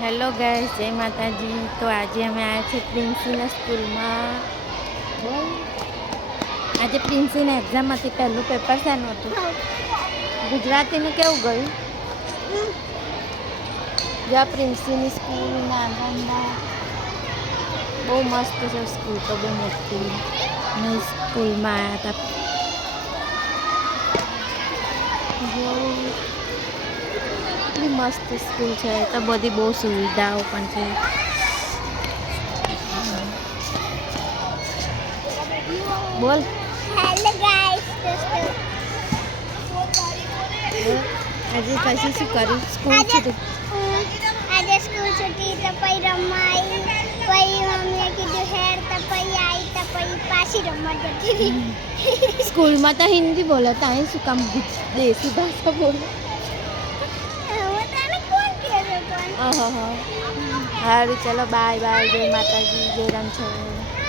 Hello guys, જય માતાજી. તો આજે અમે આવ્યા છીએ પ્રિન્સીના સ્કૂલમાં. બોલ, આજે પ્રિન્સીને એક્ઝામ હતી. પહેલું પેપર શેનું હતું? ગુજરાતીનું. કેવું ગયું? જ્યાં પ્રિન્સીની સ્કૂલ નાના બહુ મસ્ત છે. સ્કૂલ તો બહુ મોટી. અમે સ્કૂલમાં આવ્યા હતા. એટલી મસ્ત સ્કૂલ છે. તો બધી બહુ સુવિધાઓ પણ છે. બોલ. હેલો ગાઈસ, આજે પછી શું કર્યું? સ્કૂલ છૂટી. આજે સ્કૂલ છૂટી તો પછી રમાઈ, પછી મમ્મીએ કીધું હેડ તો પછી આવી તો પછી પાછી રમવા જતી રહી. સ્કૂલમાં તો હિન્દી બોલે, તો અહીં શું કામ દેશી ભાષા બોલે? હું તને કોણ કહેજો પણ સારું, ચલો બાય બાય. જય માતાજી, જય રણછોડ.